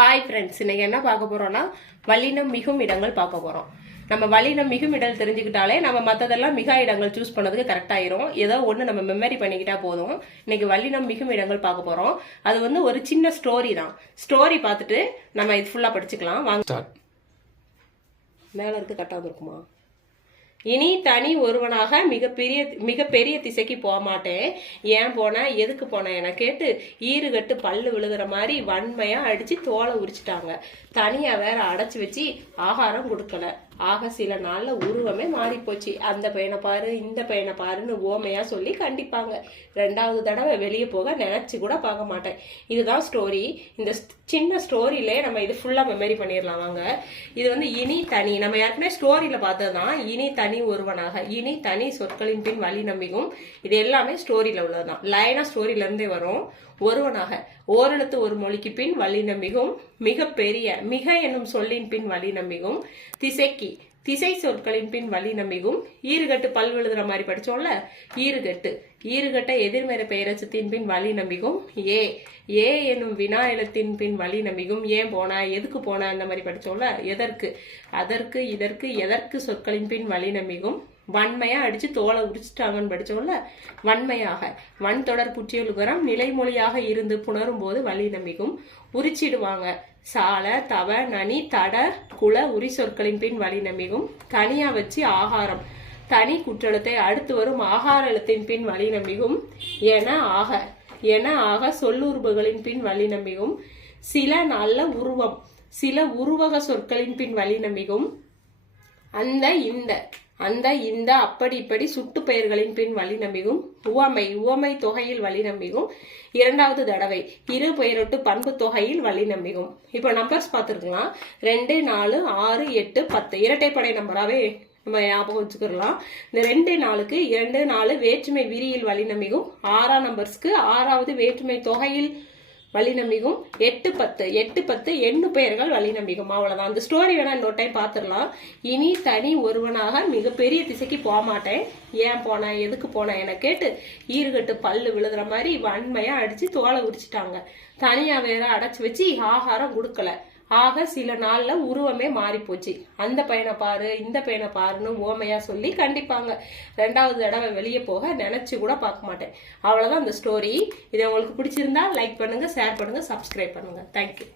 Hi friends, இன்னைக்கு என்ன பார்க்க போறோம்னா வல்லினம் மிகும் இடங்கள் பார்க்க போறோம். நம்ம வல்லினம் மிகும் இடம் தெரிஞ்சுக்கிட்டாலே நம்ம மற்றதெல்லாம் மிகா இடங்கள் சூஸ் பண்ணதுக்கு கரெக்ட் ஆயிரும். ஏதோ ஒன்று நம்ம மெமரி பண்ணிக்கிட்டா போதும். இன்னைக்கு வல்லினம் மிகும் இடங்கள் பார்க்க போறோம். அது வந்து ஒரு சின்ன ஸ்டோரி தான். ஸ்டோரி பார்த்துட்டு நம்ம இது ஃபுல்லா படிச்சுக்கலாம். வாங்க. மேல இருக்கு கரெக்டா இருக்குமா? இனி தனி ஒருவனாக மிகப்பெரிய திசைக்கு போக மாட்டேன். ஏன் போன எதுக்கு போன என கேட்டு ஈறுகட்டு பல்லு விழுகிற மாதிரி வன்மையா அடிச்சு தோலை உரிச்சிட்டாங்க. தனியா வேற அடைச்சு வச்சு ஆகாரம் கொடுக்கல. ஆக சில நாள்ல உருவமே மாறி போச்சு. அந்த பையனை பாரு இந்த பையனை பாருன்னு ஓமையா சொல்லி கண்டிப்பாங்க. 2வது தடவை வெளியே போக நினைச்சு கூட பார்க்க மாட்டேன். இதுதான் ஸ்டோரி. இந்த சின்ன ஸ்டோரியிலே நம்ம இது ஃபுல்லா மெமரி பண்ணிடலாம். வாங்க. இது வந்து இனி தனி, நம்ம ஏற்கனவே ஸ்டோரியில பார்த்ததுதான். இனி தனி ஒருவனாக, இனி தனி சொற்களின் பின் வழி நம்பிக்கும். இது எல்லாமே ஸ்டோரியில உள்ளதுதான். லைனா ஸ்டோரியில இருந்தே வரும். ஒருவனாக, ஓரெழுத்து ஒரு மொழிக்கு பின் வழி நம்பிக்கும். மிகப்பெரிய, மிக என்னும் சொல்லின் பின் வழி நம்பிக்கும். திசைக்கு, திசை சொற்களின் பின் வழி நம்பிக்கும். ஈறுகட்டு பல் விழுதுற மாதிரி படிச்சோம்ல, ஈறுகட்டு, ஈறுகட்ட எதிர்மறை பெயரச்சத்தின் பின் வழி நம்பிக்கும். ஏ என்னும் வினா எழுத்தின் பின் வழி நம்பிக்கும். ஏன் போன எதுக்கு போன அந்த மாதிரி படிச்சோம்ல. எதற்கு, அதற்கு, இதற்கு, எதற்கு சொற்களின் பின் வழி நம்பிக்கும். வன்மையா அடிச்சு தோலை உரிச்சிட்டாங்கன்னு படிச்சோம்ல. வன்மையாக, வன் தொடர் குற்றியலுகரம் நிலைமொழியாக இருந்து புணரும் போது வழி நம்பிக்கும். உரிச்சிடுவாங்க. சால, தவ, நனி, தட, குல உரி சொற்களின் பின் வழி நம்பிக்கும். தனியா வச்சு ஆகாரம், தனி குற்றெழுத்தை அடுத்து வரும் ஆகார எழுத்தின் பின் வழி நம்பிக்கும். என ஆக சொல்லுறுப்புகளின் பின் வழி நம்பிக்கும். சில நல்ல உருவம், சில உருவக சொற்களின் பின் வழி நம்பிக்கும். அந்த இந்த அப்படி இப்படி சுட்டு பெயர்களின் பின் வழி நம்பிக்கும். உவமை தொகையில் வழி நம்பிக்கும். 2வது தடவை இரு பெயரொட்டு பண்பு தொகையில் வழி நம்பிக்கும். இப்போ நம்பர்ஸ் பார்த்துருக்கலாம். 2, 4, 6, 8, 10 இரட்டைப்படை நம்பராகவே நம்ம ஞாபகம் வச்சுக்கலாம். இந்த 2, 4க்கு 2, 4 வேற்றுமை விரியில் வழி நம்பிக்கும். 6ஆம் நம்பர்ஸ்க்கு 6வது வேற்றுமை தொகையில் வழி நம்பிக்கும். 8, 10 எண்ணு பெயர்கள் வழி நம்பிக்கும். அவ்வளவுதான். அந்த ஸ்டோரி வேணா இன்னொரு டைம் பாத்துடலாம். இனி தனி ஒருவனாக மிகப்பெரிய திசைக்கு போக மாட்டேன். ஏன் போன எதுக்கு போன என கேட்டு ஈறுகட்டு பல்லு விழுதுற மாதிரி வன்மையா அடிச்சு தோலை உரிச்சிட்டாங்க. தனியா வேற அடைச்சு வச்சு ஆகாரம் கொடுக்கல. ஆக சில நாள்ல உருவமே மாறி போச்சு. அந்த பையனை பாரு இந்த பையனை பாருன்னு ஓமையா சொல்லி கண்டிப்பாங்க. 2வது தடவை வெளியே போக நினைச்சு கூட பார்க்க மாட்டேன். அவ்வளவுதான் அந்த ஸ்டோரி. இது உங்களுக்கு பிடிச்சிருந்தா லைக் பண்ணுங்க, ஷேர் பண்ணுங்க, சப்ஸ்கிரைப் பண்ணுங்க. தேங்க்யூ.